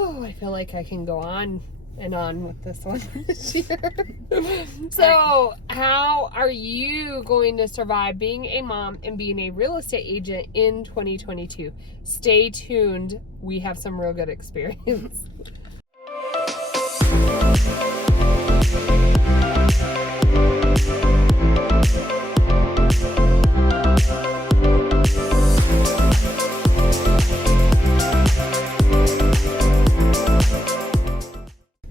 Oh, I feel like I can go on and on with this one this year. So, how are you going to survive being a mom and being a real estate agent in 2022? Stay tuned. We have some real good experience.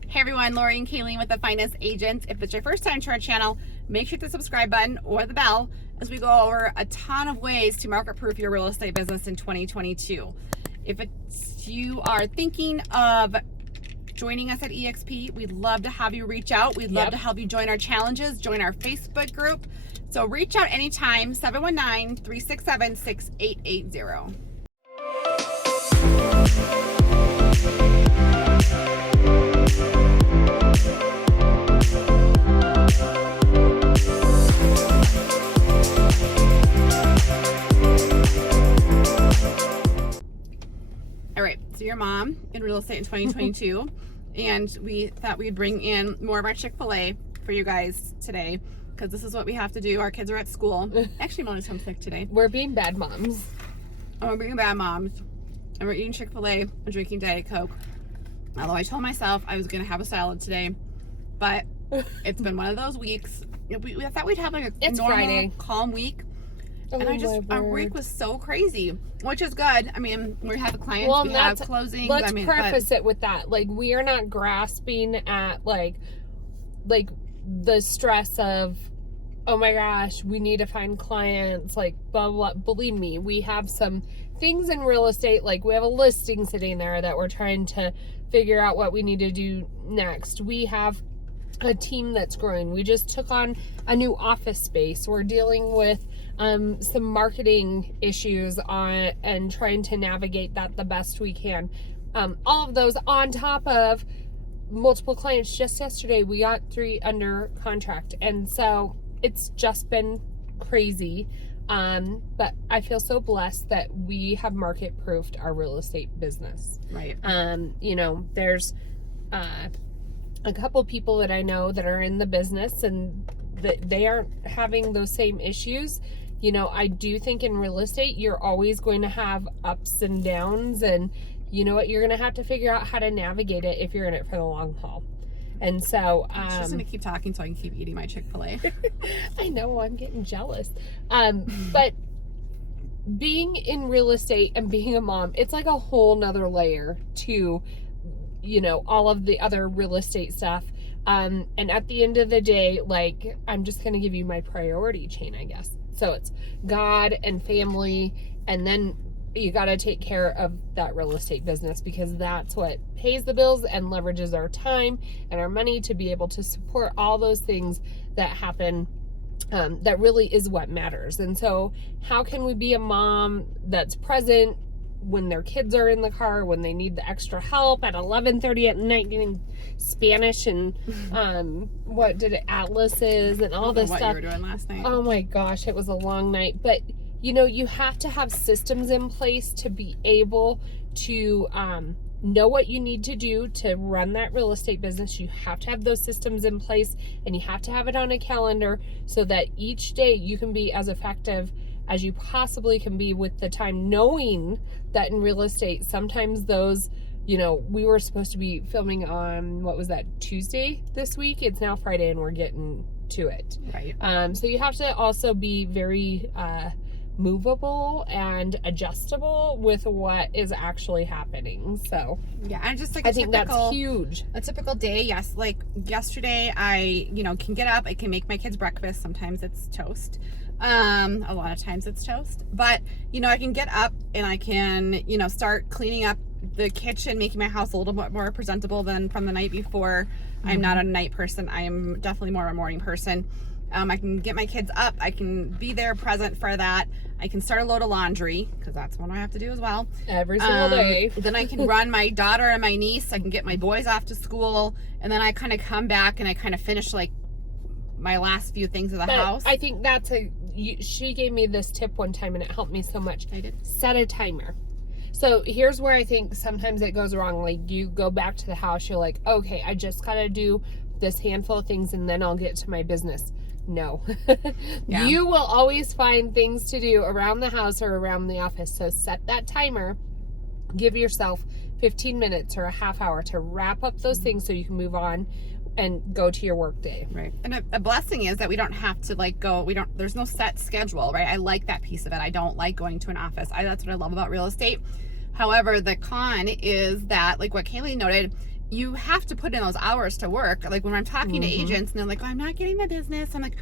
Hey everyone, Laurie and Kalene with the Finest Agents. If it's your first time to our channel, make sure to hit the subscribe button or the bell as we go over a ton of ways to market-proof your real estate business in 2022. If you are thinking of joining us at EXP, we'd love to have you reach out. We'd love to help you join our challenges, join our Facebook group. So reach out anytime, 719-367-6880. All right, so your mom in real estate in 2022, and we thought we'd bring in more of our Chick-fil-A for you guys today, because this is what we have to do. Our kids are at school. Actually, Molly's homesick today. We're being bad moms. And we're being bad moms, and we're eating Chick-fil-A and drinking Diet Coke. Although I told myself I was going to have a salad today, but it's been one of those weeks. We thought we'd have like a normal, Friday. calm week. Oh, And our week was so crazy, which is good. I mean, we have a client, we have closings. Let's preface it with that. Like, we are not grasping at like the stress of, oh my gosh, we need to find clients, like blah, blah, blah. Believe me, we have some things in real estate. Like, we have a listing sitting there that we're trying to figure out what we need to do next. We have a team that's growing. We just took on a new office space. We're dealing with some marketing issues and trying to navigate that the best we can. All of those on top of multiple clients. Just yesterday, we got 3 under contract. And so it's just been crazy. But I feel so blessed that we have market proofed our real estate business. Right. You know, there's a couple people that I know that are in the business and that they aren't having those same issues. You know, I do think in real estate, you're always going to have ups and downs, and you know what? You're going to have to figure out how to navigate it if you're in it for the long haul. And so, I'm just going to keep talking so I can keep eating my Chick-fil-A. I know, I'm getting jealous. But being in real estate and being a mom, it's like a whole nother layer to, you know, all of the other real estate stuff. And at the end of the day, like, I'm just going to give you my priority chain, I guess. So it's God and family, and then you got to take care of that real estate business, because that's what pays the bills and leverages our time and our money to be able to support all those things that happen. That really is what matters. And so how can we be a mom that's present when their kids are in the car, when they need the extra help at 11:30 at night getting Spanish and atlases and all this stuff. What you were doing last night. Oh my gosh, it was a long night. But you know, you have to have systems in place to be able to know what you need to do to run that real estate business. You have to have those systems in place, and you have to have it on a calendar so that each day you can be as effective as you possibly can be with the time, knowing that in real estate, sometimes those, you know, we were supposed to be filming on, what was that, Tuesday this week? It's now Friday and we're getting to it. Right. So you have to also be very movable and adjustable with what is actually happening. So yeah, and just like I think that's huge. A typical day, yes. Like yesterday, I can get up, I can make my kids breakfast. Sometimes it's toast. A lot of times it's toast, but I can get up and I can start cleaning up the kitchen, making my house a little bit more presentable than from the night before. Mm-hmm. I'm not a night person. I am definitely more a morning person. I can get my kids up. I can be there present for that. I can start a load of laundry, because that's what I have to do as well. Every single day. Then I can run my daughter and my niece. I can get my boys off to school. And then I kind of come back and I kind of finish like my last few things of the house. I think that's she gave me this tip one time and it helped me so much. I did. Set a timer. So here's where I think sometimes it goes wrong. Like, you go back to the house, you're like, okay, I just gotta do this handful of things and then I'll get to my business. No. Yeah. You will always find things to do around the house or around the office. So set that timer. Give yourself 15 minutes or a half hour to wrap up those things so you can move on and go to your work day. Right. And a blessing is that we don't have to like go, there's no set schedule, right? I like that piece of it. I don't like going to an office. That's what I love about real estate. However, the con is that, like what Kalene noted, you have to put in those hours to work. Like when I'm talking to agents and they're like, oh, I'm not getting the business. I'm like,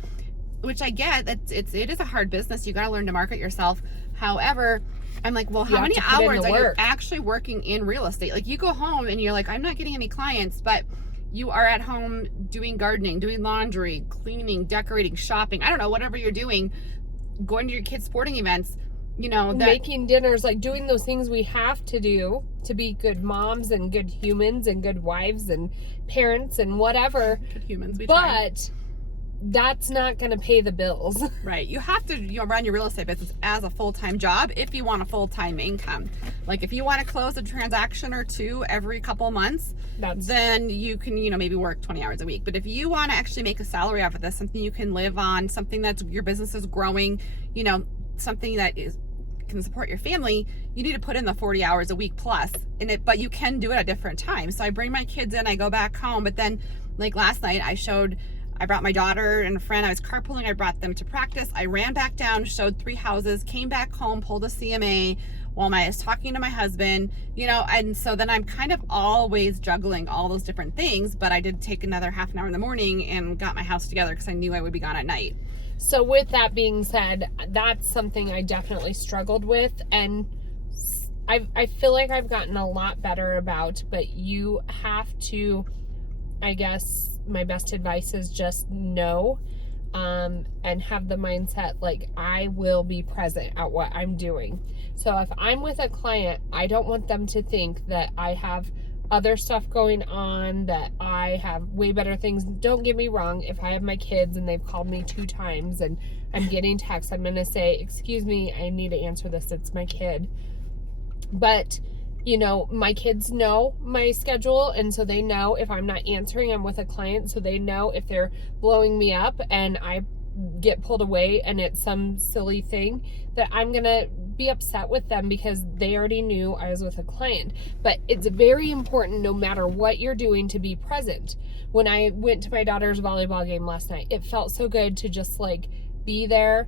which I get, that it is a hard business. You got to learn to market yourself. However, I'm like, well, how many hours are you actually working in real estate? Like you go home and you're like, I'm not getting any clients, but you are at home doing gardening, doing laundry, cleaning, decorating, shopping. I don't know, whatever you're doing, going to your kids' sporting events, you know, making dinners, like doing those things we have to do to be good moms and good humans and good wives and parents and whatever. Good humans, but that's not going to pay the bills. Right. You have to run your real estate business as a full-time job if you want a full-time income. Like if you want to close a transaction or two every couple months, then you can, maybe work 20 hours a week. But if you want to actually make a salary off of this, something you can live on, something that's your business is growing, something that can support your family, you need to put in the 40 hours a week plus in it, but you can do it at different times. So I bring my kids in, I go back home, but then like last night I brought my daughter and a friend. I was carpooling. I brought them to practice. I ran back down, showed 3 houses, came back home, pulled a CMA while I was talking to my husband, and so then I'm kind of always juggling all those different things, but I did take another half an hour in the morning and got my house together because I knew I would be gone at night. So with that being said, that's something I definitely struggled with, and I feel like I've gotten a lot better about, but you have to, I guess, my best advice is just know, and have the mindset like I will be present at what I'm doing. So if I'm with a client, I don't want them to think that I have other stuff going on, that I have way better things. Don't get me wrong, if I have my kids and they've called me 2 times and I'm getting texts, I'm gonna say, excuse me, I need to answer this, it's my kid. But my kids know my schedule, and so they know if I'm not answering, I'm with a client, so they know if they're blowing me up and I get pulled away and it's some silly thing, that I'm gonna be upset with them because they already knew I was with a client. But it's very important, no matter what you're doing, to be present. When I went to my daughter's volleyball game last night, it felt so good to just like be there,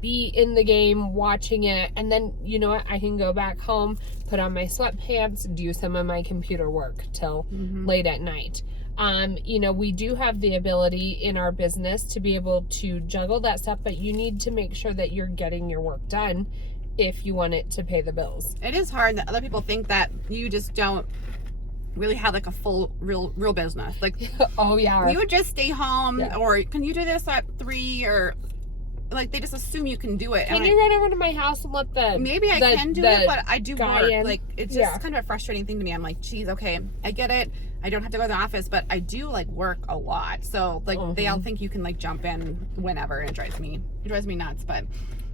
be in the game, watching it, and then, I can go back home, put on my sweatpants, do some of my computer work till late at night. We do have the ability in our business to be able to juggle that stuff, but you need to make sure that you're getting your work done if you want it to pay the bills. It is hard that other people think that you just don't really have like a full real business. Like, oh yeah, you would just stay home, or can you do this at 3, or like they just assume you can do it. Can you run over to my house and let the maybe I can do it, but I do work. In. Like it's just kind of a frustrating thing to me. I'm like, geez, okay, I get it. I don't have to go to the office, but I do like work a lot. So like they all think you can like jump in whenever, and it drives me nuts. But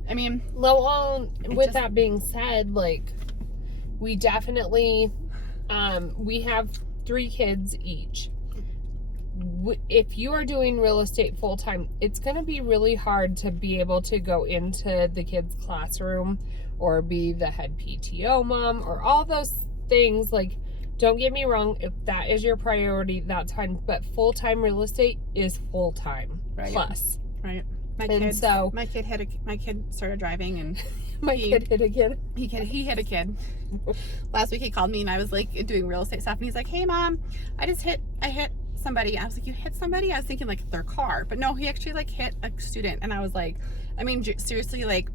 I mean, with that being said, like we definitely we have 3 kids each. If you are doing real estate full time, it's going to be really hard to be able to go into the kids' classroom or be the head PTO mom or all those things. Like, don't get me wrong, if that is your priority, that's fine. But full time real estate is full time plus. Right. My kid started driving, and my kid hit a kid. He hit a kid. Last week he called me and I was like doing real estate stuff, and he's like, "Hey mom, I hit somebody." I was like, "You hit somebody?" I was thinking like their car, but no, he actually like hit a student. And I was like, I mean, seriously, like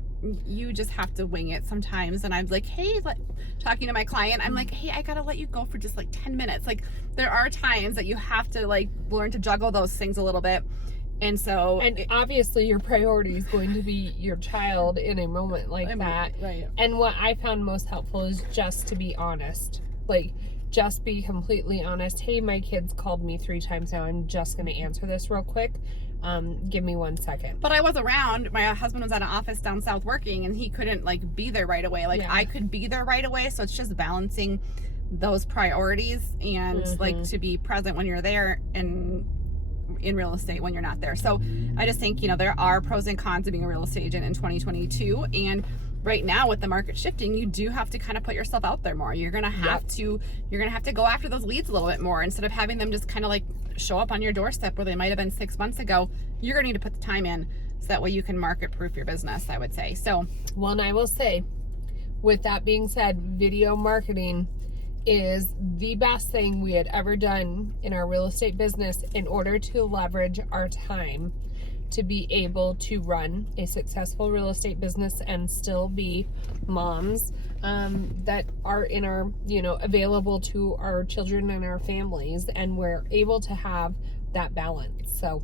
you just have to wing it sometimes. And I'm like, hey, talking to my client, I'm like, hey, I gotta let you go for just like 10 minutes. Like there are times that you have to like learn to juggle those things a little bit. And so, obviously your priority is going to be your child in a moment like that. Right. And what I found most helpful is just to be honest. Like, just be completely honest. Hey, my kids called me 3 times now. I'm just going to answer this real quick. Give me 1 second. But I was around. My husband was at an office down south working, and he couldn't like be there right away. Like I could be there right away, so it's just balancing those priorities and like to be present when you're there and in real estate when you're not there. So I just think, there are pros and cons of being a real estate agent in 2022. And right now with the market shifting, you do have to kind of put yourself out there more. You're gonna have to go after those leads a little bit more instead of having them just kind of like show up on your doorstep where they might have been 6 months ago. You're gonna need to put the time in so that way you can market proof your business, I would say. So well, and I will say, with that being said, video marketing is the best thing we had ever done in our real estate business in order to leverage our time to be able to run a successful real estate business and still be moms that are in our, available to our children and our families, and we're able to have that balance. So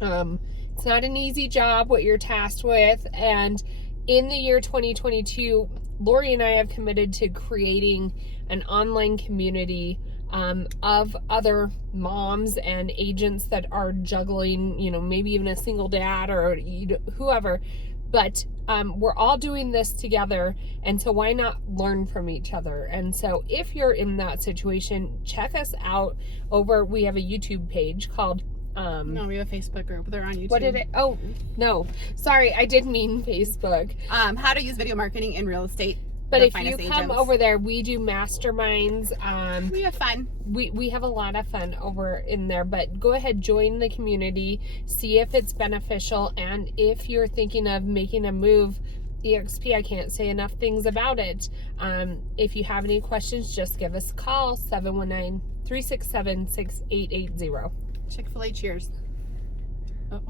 it's not an easy job what you're tasked with, and in the year 2022, Laurie and I have committed to creating an online community of other moms and agents that are juggling, maybe even a single dad or whoever. But we're all doing this together, and so why not learn from each other? And so if you're in that situation, check us out we have a YouTube page called no, we have a Facebook group. They're on YouTube. What did it? Oh, no. Sorry, I did mean Facebook. How to use video marketing in real estate. But if you come over there, we do masterminds. We have fun. We have a lot of fun over in there. But go ahead, join the community, see if it's beneficial, and if you're thinking of making a move, EXP, I can't say enough things about it. If you have any questions, just give us a call, 719-367-6880. Chick-fil-A cheers. Oh.